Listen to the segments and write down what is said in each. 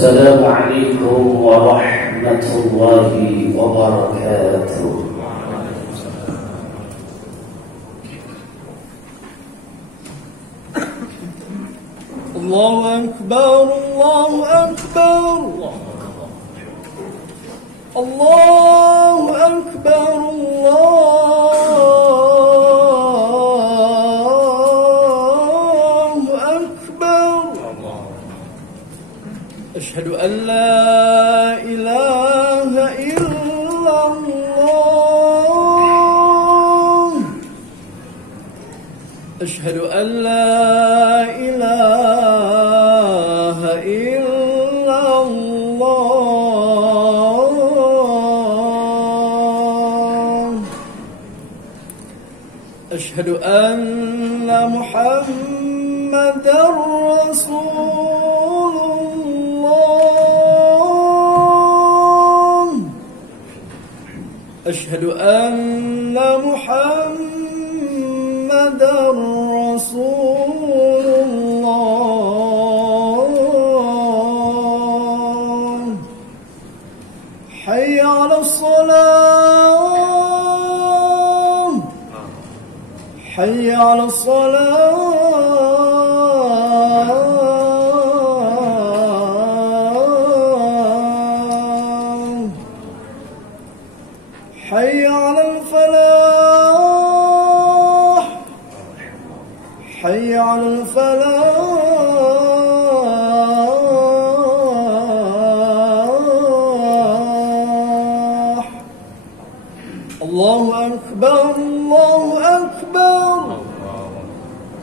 السلام عليكم ورحمة الله وبركاته. الله أكبر الله أكبر الله أكبر الله أكبر. أشهد أن لا إله إلا الله. أشهد أن لا إله إلا الله. أشهد أن محمدًا رسول الله. أشهد أن محمدًا رسول الله. حي على الصلاة حي على الصلاة. حي على الفلاح حي على الفلاح. الله أكبر الله أكبر.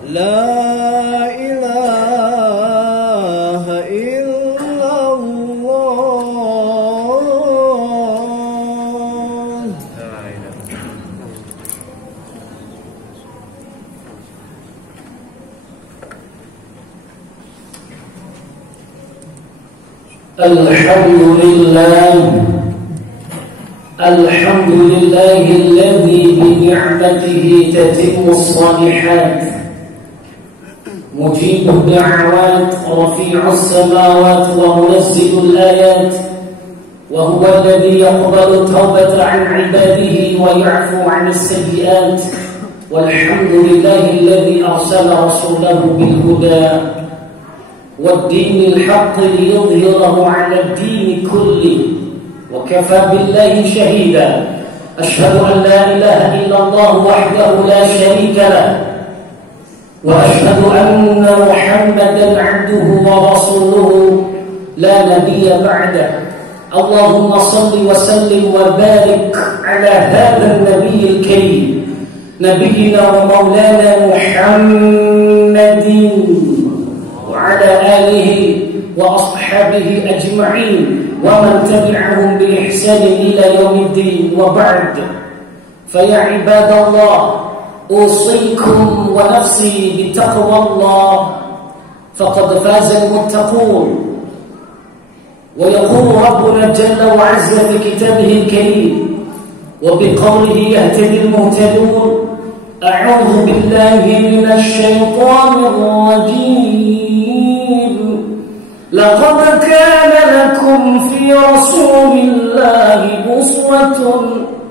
لا إله إلا الله. الحمد لله الحمد لله الذي بنعمته تتم الصالحات، مجيب الدعوات، رفيع السماوات، ومنزل الآيات، وهو الذي يقبل التوبة عن عباده ويعفو عن السيئات. والحمد لله الذي أرسل رسوله بالهدى والدين الحق ليظهره على الدين كله، وكفى بالله شهيدا. أشهد أن لا إله إلا الله وحده لا شريك له، وأشهد أن محمدا عبده ورسوله لا نبي بعده. اللهم صل وسلم وبارك على هذا النبي الكريم، نبينا ومولانا محمد وعلى آله وأصحابه أجمعين ومن تبعهم بإحسان إلى يوم الدين. وبعد، فيا عباد الله، أوصيكم ونفسي بتقوى الله، فقد فاز المتقون. ويقول ربنا جل وعز في كتابه الكريم وبقوله يهتدي المهتدون: أعوذ بالله من الشيطان الرجيم، لقد كان لكم في رسول الله أسوة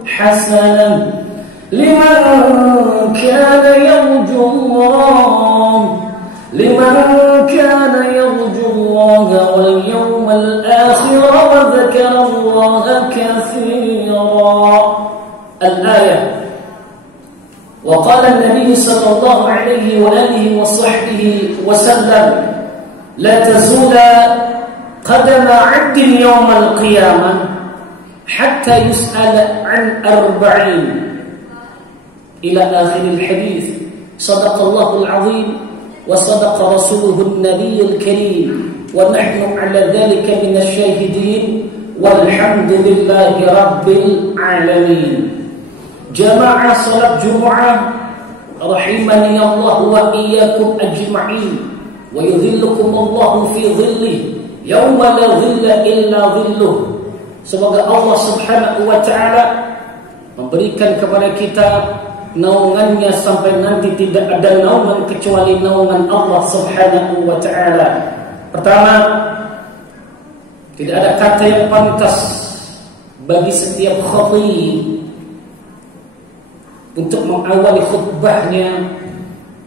حسنة لمن كان يرجو الله واليوم الآخر وذكر الله كثيرا. الآية. وقال النبي صلى الله عليه وآله وصحبه وسلم: لا تزول قدم عبد يوم القيامة حتى يسأل عن 40 إلى آخر الحديث. صدق الله العظيم وصدق رسوله النبي الكريم، ونحن على ذلك من الشاهدين، والحمد لله رب العالمين. جماعة صلاة جمعة رحمني الله وإياكم أجمعين، ويظلكم الله في ظله يوم لا ظل إلا ظله. Semoga Allah Subhanahu wa Ta'ala memberikan kepada kita naungannya sampai nanti tidak ada naungan kecuali naungan Allah Subhanahu wa Ta'ala. Pertama, Tidak ada kata yang pantas bagi setiap khatib untuk mengawali khutbahnya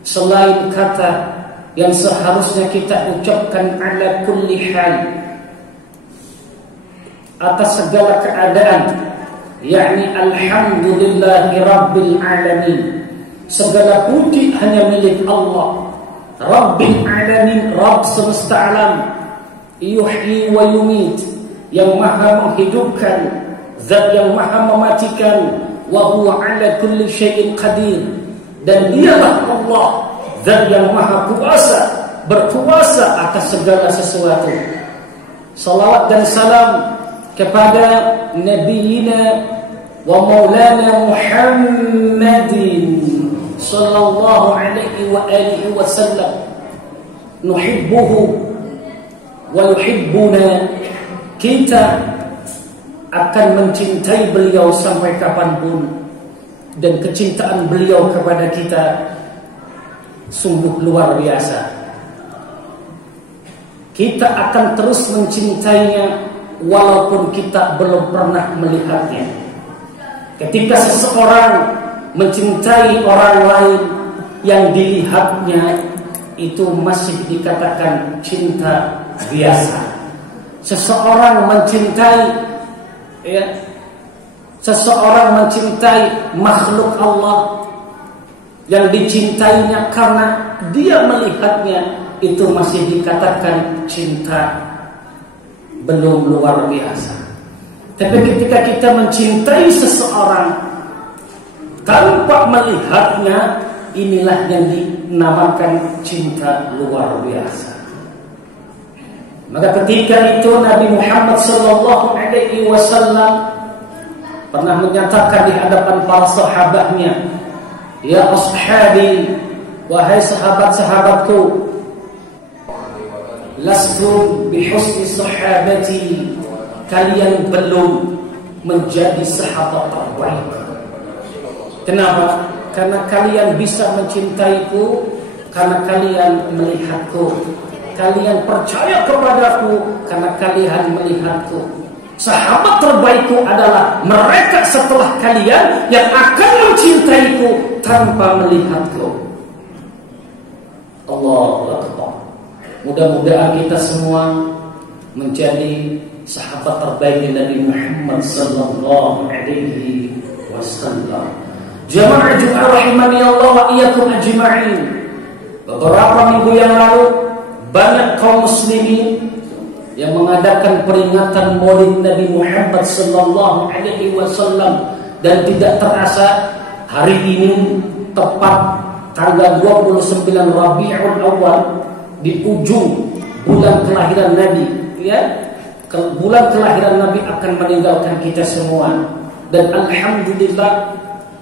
selain kata yang seharusnya kita ucapkan ala kulli hal, atas segala keadaan, yakni alhamdulillahi rabbil alamin. Segala puji hanya milik Allah, Rabbil alamin, Rabb semesta alam, yuhyi wa yumit, yang maha menghidupkan, zat yang maha mematikan, wa huwa ala kulli syai'in qadir, dan dialah Allah, zat yang maha kuasa, berkuasa atas segala sesuatu. Salawat dan salam kepada Nabiina wa Maulana Muhammadin sallallahu alaihi wa alihi wasallam. Nuhibbuhu wa yuhibbuna. Kita akan mencintai beliau sampai kapanpun, dan kecintaan beliau kepada kita sungguh luar biasa. Kita akan terus mencintainya walaupun kita belum pernah melihatnya. Ketika seseorang mencintai orang lain yang dilihatnya, itu masih dikatakan cinta biasa. Seseorang mencintai makhluk Allah yang dicintainya karena dia melihatnya, itu masih dikatakan cinta belum luar biasa. Tapi ketika kita mencintai seseorang tanpa melihatnya, inilah yang dinamakan cinta luar biasa. Maka ketika itu Nabi Muhammad sallallahu alaihi wasallam pernah menyatakan di hadapan para sahabatnya, ya ashabi, wahai sahabat-sahabatku, lastu bihusni sahabati, kalian belum menjadi sahabat terbaik. Kenapa? Karena kalian bisa mencintaiku karena kalian melihatku. Kalian percaya kepadaku karena kalian melihatku. Sahabat terbaikku adalah mereka setelah kalian yang akan mencintaiku tanpa melihatku. Allahu Akbar. Mudah-mudahan kita semua menjadi sahabat terbaik Nabi Muhammad sallallahu alaihi wasallam. Jamaah Jumat rahimani Allah wa iyyakum ajma'in. Beberapa minggu yang lalu banyak kaum muslimin yang mengadakan peringatan Maulid Nabi Muhammad sallallahu alaihi wasallam, dan tidak terasa hari ini tepat tanggal 29 Rabiul Awal di ujung bulan kelahiran Nabi, ya. Bulan kelahiran Nabi akan meninggalkan kita semua. Dan alhamdulillah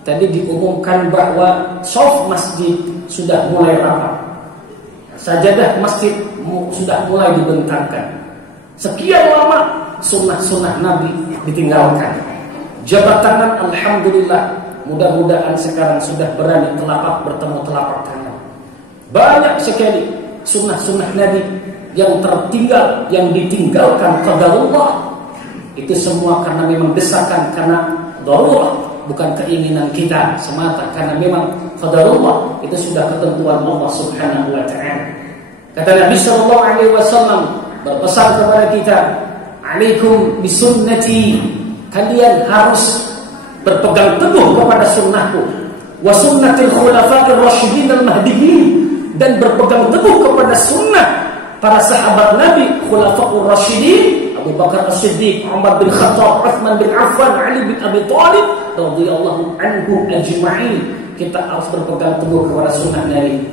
tadi diumumkan bahwa shaf masjid sudah mulai rapat. Sajadah masjid sudah mulai dibentangkan. Sekian lama sunnah-sunnah Nabi ditinggalkan. Jabat tangan, alhamdulillah, mudah-mudahan sekarang sudah berani bertemu telapak tangan. Banyak sekali sunnah-sunnah Nabi yang tertinggal, yang ditinggalkan qadarullah. Itu semua karena memang desakan, karena darurat, bukan keinginan kita semata, karena memang qadarullah, itu sudah ketentuan Allah Subhanahu wa ta'ala. Kata Nabi sallallahu alaihi wasallam berpesan kepada kita, "Alaikum bisunnati." Kalian harus berpegang teguh kepada sunnahku, wa sunnatil khulafa'ir rasyidin al-mahdiyyin, dan berpegang teguh kepada sunnah para sahabat Nabi khulafa'ur rasyidin, Abu Bakar As-Siddiq, Umar bin Khattab, Uthman bin Affan, Ali bin Abi Thalib radhiyallahu anhum ajma'in. Kita harus berpegang teguh kepada sunnah Nabi.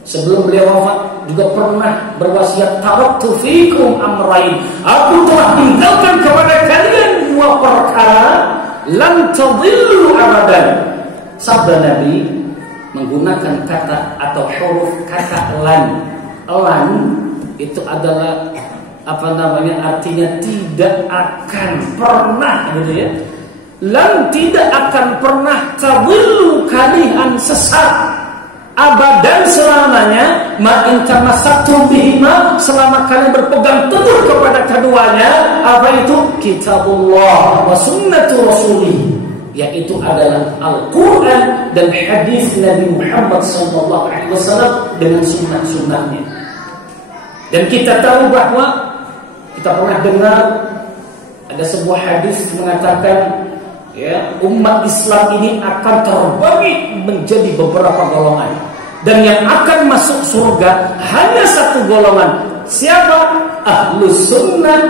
Sebelum beliau wafat juga pernah berwasiat, taraktu fikum amrain, aku telah tinggalkan kepada kalian dua perkara, lan tadillu abadan. Sabda Nabi menggunakan kata atau huruf kata lan. Lan itu adalah artinya tidak akan pernah, gitu ya. Lan tidak akan pernah tadillu, kalian sesat, abadan selamanya, ma in tamassaktum bihima, selama kalian berpegang teguh kepada keduanya. Apa itu? Kitabullah wa sunnatu rasulih, yaitu adalah Al-Quran dan hadis Nabi Muhammad SAW dengan sunnah-sunnahnya. Dan kita tahu bahwa kita pernah dengar ada sebuah hadis mengatakan, ya, umat Islam ini akan terbagi menjadi beberapa golongan, dan yang akan masuk surga hanya satu golongan. Siapa? Ahlus sunnah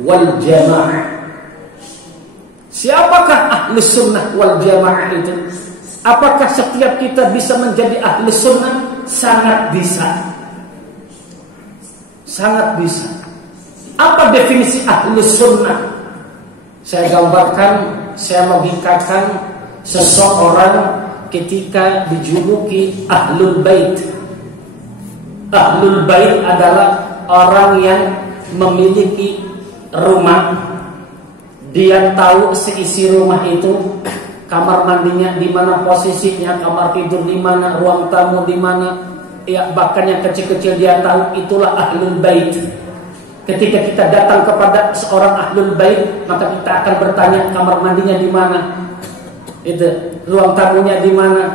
wal jamaah. Siapakah ahlus sunnah wal jamaah itu? Apakah setiap kita bisa menjadi ahlus sunnah? Sangat bisa. Sangat bisa. Apa definisi ahlus sunnah? Saya gambarkan, saya logikakan seseorang ketika dijuluki ahlul bait. Ahlul bait adalah orang yang memiliki rumah. Dia tahu seisi rumah itu, kamar mandinya di mana posisinya, kamar tidur di mana, ruang tamu di mana, ya bahkan yang kecil-kecil dia tahu. Itulah ahlul bait. Ketika kita datang kepada seorang ahlul bait, maka kita akan bertanya kamar mandinya di mana, itu ruang tamunya di mana,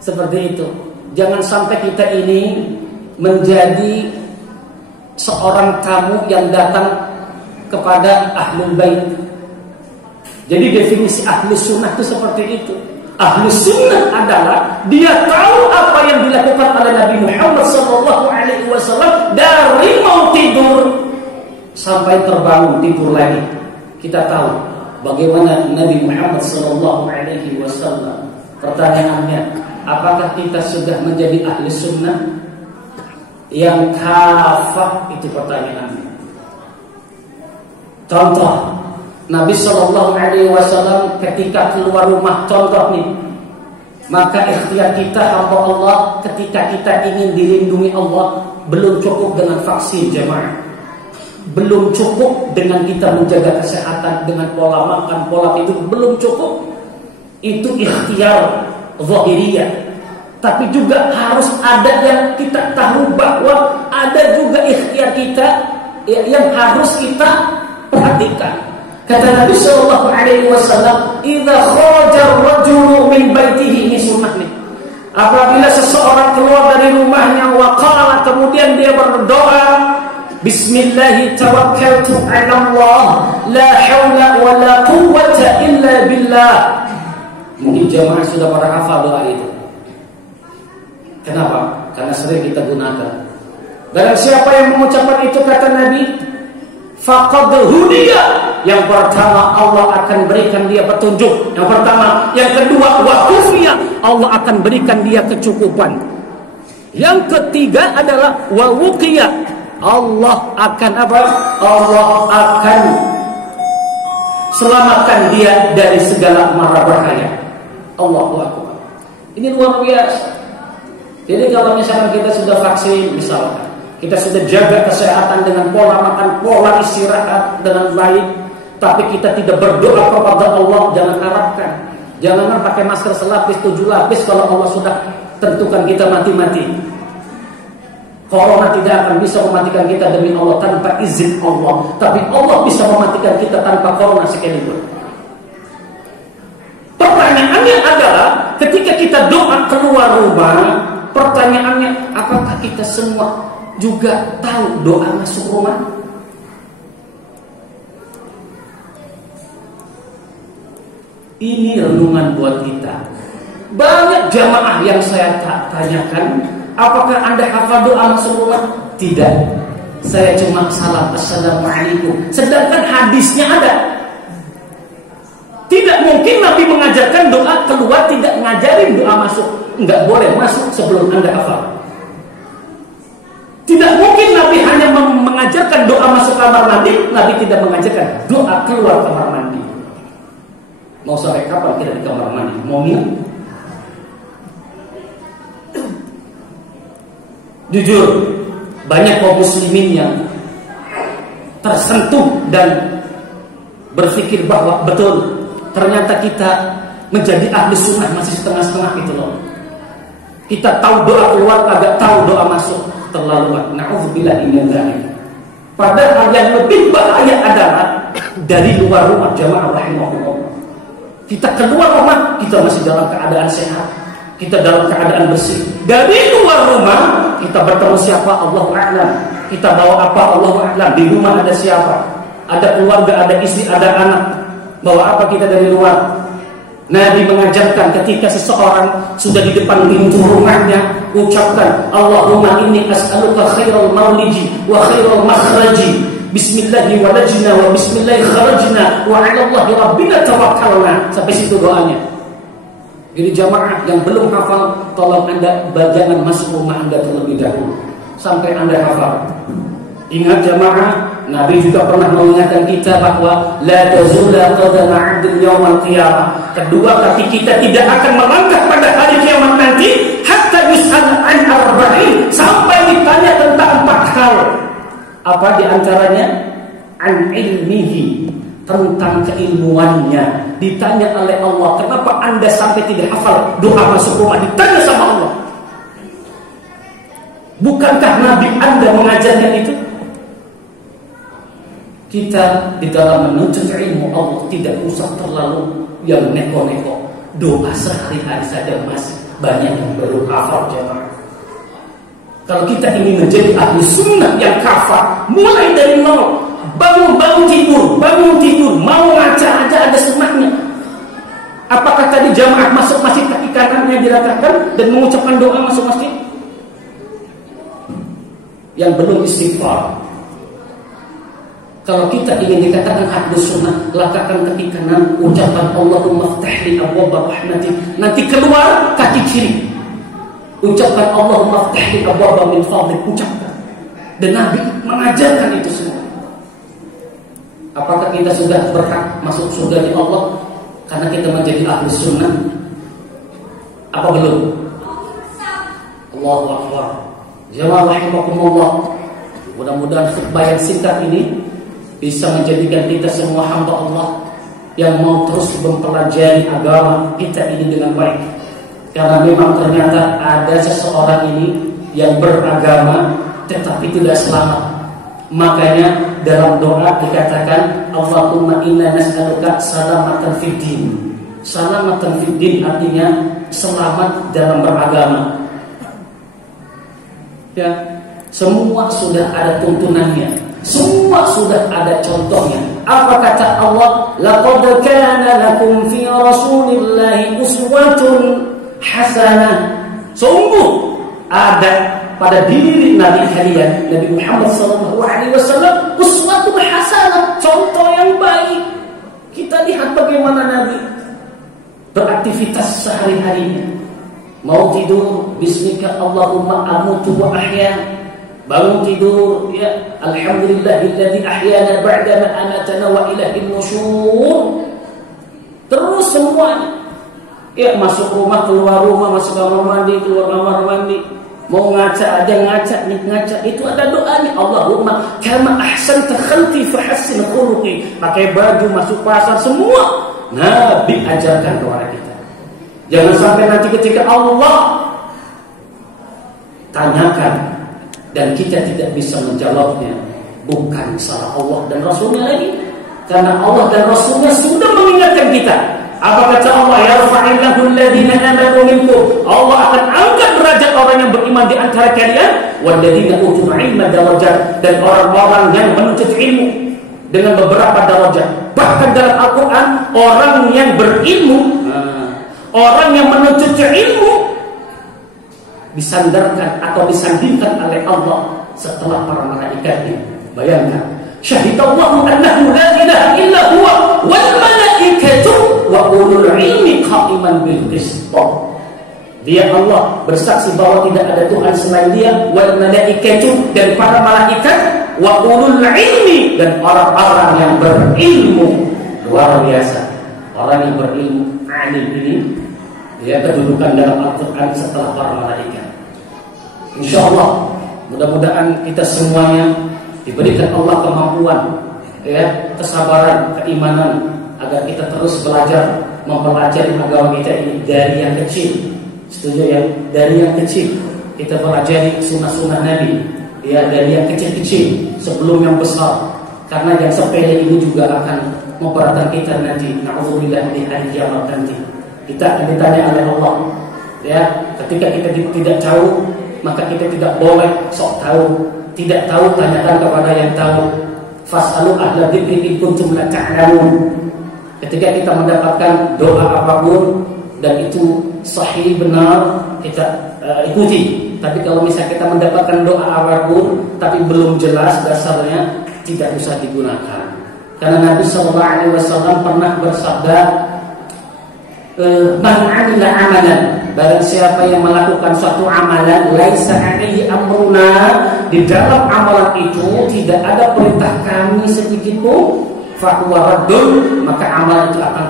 seperti itu. Jangan sampai kita ini menjadi seorang tamu yang datang kepada ahlul bait. Jadi definisi ahlus sunnah itu seperti itu. Ahlus sunnah adalah dia tahu apa yang dilakukan oleh Nabi Muhammad SAW dari mau tidur sampai terbangun tidur lagi. Kita tahu bagaimana Nabi Muhammad SAW. Pertanyaannya, apakah kita sudah menjadi ahlus sunnah yang kafah? Itu pertanyaannya. Contoh, Nabi SAW ketika keluar rumah, contoh nih, maka ikhtiar kita hamba Allah ketika kita ingin dilindungi Allah belum cukup dengan vaksin jemaah, belum cukup dengan kita menjaga kesehatan dengan pola makan, pola tidur, belum cukup. Itu ikhtiar zahiriyah. Tapi juga harus ada yang kita tahu bahwa ada juga ikhtiar kita yang harus kita perhatikan. Kata Nabi SAW, "Idza kharaja ar-rajulu min baitihi", ini sunnah nih. Apabila seseorang keluar dari rumahnya, waqala, kemudian dia berdoa, "Bismillahi tawakkaltu 'ala Allah, la haula wa la quwwata illa billah." Mungkin jemaah sudah pada hafal doa itu. Kenapa? Karena sering kita gunakan. Barang siapa yang mengucapkan itu, kata Nabi, faqad hudiya. Yang pertama, Allah akan berikan dia petunjuk. Yang pertama. Yang kedua, wa kufiya, Allah akan berikan dia kecukupan. Yang ketiga adalah wa wuqiya, Allah akan apa? Allah akan selamatkan dia dari segala mara bahaya. Allahu akbar. Ini luar biasa. Jadi kalau misalkan kita sudah vaksin, misalkan kita sudah jaga kesehatan dengan pola makan, pola istirahat dengan baik, tapi kita tidak berdoa kepada Allah, jangan harapkan. Jangan pakai masker selapis, 7 lapis kalau Allah sudah tentukan kita mati-mati. Corona tidak akan bisa mematikan kita demi Allah tanpa izin Allah, tapi Allah bisa mematikan kita tanpa corona sekalipun. Pertanyaannya adalah, ketika kita doa keluar rumah, pertanyaannya, apakah kita semua juga tahu doa masuk rumah? Ini renungan buat kita. Banyak jamaah yang saya tanyakan, apakah Anda hafal doa masuk rumah? Tidak. Saya cuma salam assalamualaikum, sedangkan hadisnya ada. Tidak mungkin Nabi mengajarkan doa keluar, tidak ngajarin doa masuk. Enggak boleh masuk sebelum Anda hafal. Tidak mungkin Nabi hanya mengajarkan doa masuk kamar mandi, Nabi tidak mengajarkan doa keluar kamar mandi. Mau sampai kapan kita di kamar mandi? Mau minum? Jujur, banyak kaum muslimin yang tersentuh dan berpikir bahwa betul, ternyata kita menjadi ahli sunnah masih setengah-setengah gitu loh. Kita tahu doa keluar, agak tahu doa masuk, terlalu na'udzubillah min dzalik. Padahal yang lebih bahaya adalah dari luar rumah, jamaah rahimahullah. Kita keluar rumah, kita masih dalam keadaan sehat, kita dalam keadaan bersih. Dari luar rumah, kita bertemu siapa? Allahu a'lam. Kita bawa apa? Allahu a'lam. Di rumah ada siapa? Ada keluarga, ada istri, ada anak. Bawa apa kita dari luar? Nabi mengajarkan ketika seseorang sudah di depan pintu rumahnya, ucapkan Allahumma inni as'aluka khairal maulidi wa khairal makhraji, bismillahi walajna wa bismillahi kharajna wa 'ala Allahi rabbina tawakkalna. Sampai situ doanya. Jadi jamaah yang belum hafal, tolong Anda jangan masuk rumah Anda terlebih dahulu sampai Anda hafal. Ingat jamaah, Nabi juga pernah mengingatkan kita bahwa la tazula qadama 'abdin yaumal qiyamah. Kedua kaki kita tidak akan melangkah pada hari kiamat nanti hatta yus'al an arba'in, sampai ditanya tentang 4 hal. Apa di antaranya? An ilmihi, tentang keilmuannya. Ditanya oleh Allah, kenapa Anda sampai tidak hafal doa masuk rumah? Ditanya sama Allah. Bukankah Nabi Anda mengajarkan itu? Kita di dalam menuntut ilmu Allah tidak usah terlalu yang neko-neko. Doa sehari-hari saja masih banyak yang belum hafal jemaah. Kalau kita ingin menjadi ahli sunnah yang kafah, mulai dari nol, bangun tidur, mau ngaca aja ada sunnahnya. Apakah tadi jamaah masuk masjid kaki kanannya diratakan dan mengucapkan doa masuk masjid? Yang belum istighfar. Kalau kita ingin dikatakan ahli sunnah, letakkan kaki kanan, ucapan Allahumma ftahli abwaaba rahmatik. Nanti keluar kaki kiri, ucapkan Allahumma ftahli abwaaba min fadlik, ucapkan. Dan Nabi mengajarkan itu semua. Apakah kita sudah berhak masuk surga di Allah karena kita menjadi ahli sunnah? Apa belum? Allahu Akbar. Jamaah rahimakumullah. Mudah-mudahan khutbah yang singkat ini bisa menjadikan kita semua hamba Allah yang mau terus mempelajari agama kita ini dengan baik. Karena memang ternyata ada seseorang ini yang beragama tetapi tidak selamat. Makanya dalam doa dikatakan Allahumma inna nas'aluka salamatan fid din. Salamatan fid din artinya selamat dalam beragama. Ya, semua sudah ada tuntunannya, semua sudah ada contohnya. Apa kata Allah? Laqad kana lakum fi rasulillahi uswatun hasanah. Sungguh ada pada diri Nabi kalian, Nabi Muhammad SAW, uswatun hasanah, contoh yang baik. Kita lihat bagaimana Nabi beraktivitas sehari-harinya. Mau tidur, bismika Allahumma amutu wa ahya. Bangun tidur, ya alhamdulillahilladzi ahyana ba'da ma amatana wa ilaihin nusyur. Terus semuanya. Ya, masuk rumah, keluar rumah, masuk kamar mandi, keluar kamar mandi. Mau ngaca aja ngaca. Itu ada doanya. Allahumma kama ahsanta khalqi fahassin khuluqi. Pakai baju, masuk pasar, semua Nabi ajarkan kepada kita. Jangan sampai nanti ketika Allah tanyakan dan kita tidak bisa menjawabnya, bukan salah Allah dan Rasulnya lagi, karena Allah dan Rasulnya sudah mengingatkan kita. Apa kata Allah? Yarfa'illahu alladhina amanu minkum. Allah akan angkat derajat orang yang beriman di antara kalian, walladzina utul ilma darajat, dan orang-orang yang menuntut ilmu dengan beberapa darajat. Bahkan dalam Al-Qur'an orang yang berilmu, orang yang menuntut ilmu disandarkan atau disandingkan oleh Allah setelah para malaikatnya. Bayangkan, syahidallahu annahu la ilaha illa huwa wal malaikatu wa ulul ilmi qa'iman bil qist. Dia Allah bersaksi bahwa tidak ada Tuhan selain Dia, wal malaikatu, dan para malaikat, wa ulul ilmi, dan orang-orang yang berilmu. Luar biasa. Orang yang berilmu, alim ini dia kedudukan dalam Al-Quran setelah para malaikat. InsyaAllah, mudah-mudahan kita semuanya diberikan Allah kemampuan, ya, kesabaran, keimanan, agar kita terus belajar, mempelajari agama kita ini dari yang kecil Setuju ya? Dari yang kecil kita pelajari sunnah-sunnah Nabi. Ya, dari yang kecil-kecil sebelum yang besar. Karena yang sepele ini juga akan memberatkan kita nanti. Na'udzubillah di hari kiamat nanti. Kita akan ditanya oleh Allah. Ya, ketika kita tidak tahu, maka kita tidak boleh sok tahu. Tidak tahu, tanyakan kepada yang tahu. Fas'alu ahla dzikri in kuntum la ta'lamun. Ketika kita mendapatkan doa apapun dan itu sahih benar, kita ikuti. Tapi kalau misalnya kita mendapatkan doa apapun tapi belum jelas dasarnya, tidak usah digunakan. Karena Nabi SAW pernah bersabda, man 'amila 'amalan, barang siapa yang melakukan suatu amalan laisa 'alaihi amruna, di dalam amalan itu tidak ada perintah kami sedikit pun, fa huwa raddun, maka amalan itu akan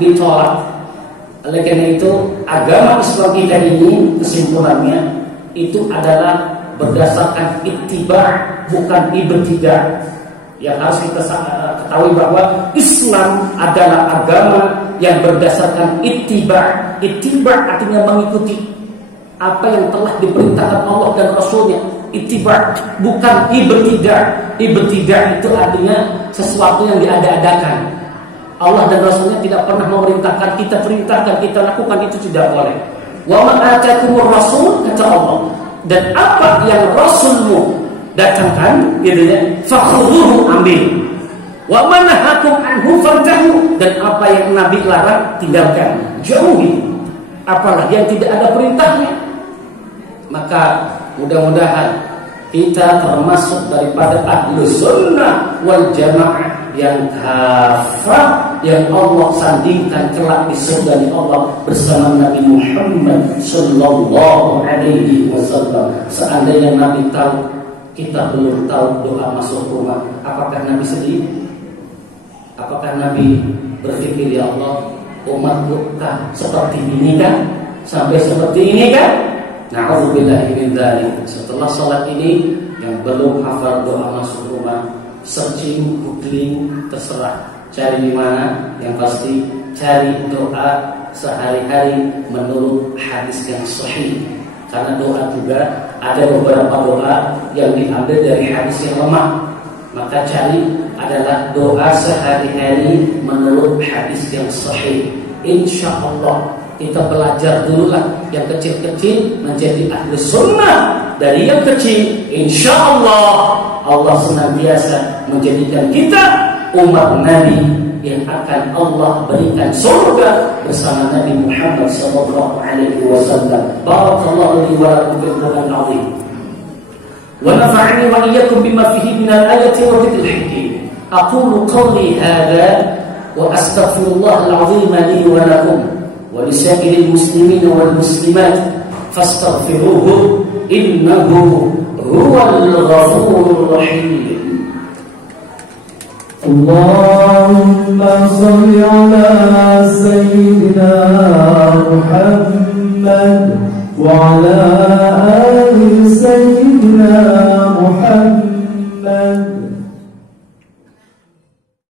ditolak. Oleh karena itu, agama Islam kita ini kesimpulannya itu adalah berdasarkan ittiba', bukan ibtida'. Yang harus kita ketahui bahwa Islam adalah agama yang berdasarkan ittiba'. Ittiba' artinya mengikuti apa yang telah diperintahkan Allah dan Rasulnya. Ittiba' bukan ibtida'. Ibtida' itu artinya sesuatu yang diada-adakan. Allah dan Rasulnya tidak pernah memerintahkan, kita perintahkan, kita lakukan, itu tidak boleh. Wa ma atakumur rasul, kata Allah, dan apa yang Rasulmu datangkan, gitu ya, fakhudhuhu, ambil. Wa ma nahakum anhu fantahu, dan apa yang Nabi larang, tinggalkan, jauhi. Apalagi yang tidak ada perintahnya. Maka mudah-mudahan kita termasuk daripada ahlus sunnah wal jamaah yang kafah, yang Allah sandingkan kelak di surga Allah bersama Nabi Muhammad sallallahu alaihi wasallam. Seandainya Nabi tahu, kita belum tahu doa masuk rumah, apakah Nabi sedih? Apakah Nabi berpikir, ya Allah, umatku seperti ini kan? Sampai seperti ini kan? Na'udzubillahi min dzalik. Setelah salat ini yang belum hafal doa masuk rumah, searching, googling, terserah. Cari di mana, yang pasti cari doa sehari-hari menurut hadis yang sahih. Karena doa juga ada beberapa doa yang diambil dari hadis yang lemah. Maka cari adalah doa sehari-hari menurut hadis yang sahih. Insya Allah kita belajar dululah yang kecil-kecil menjadi ahli sunnah. Dari yang kecil, insya Allah Allah senantiasa menjadikan kita umat Nabi yang akan Allah berikan surga bersama Nabi Muhammad sallallahu alaihi wasallam. Barakallahu li wa lakum fil Qur'anil azim. Wa nafa'ani wa iyyakum bima fihi min al-ayati wa dhikril hakim. Aqulu qawli hadha wa astaghfirullahal azim li wa lakum wa li sa'iril muslimin wal muslimat fastaghfiruhu innahu huwal ghafurur rahim. Allahumma salli ala sayyidina Muhammad wa ala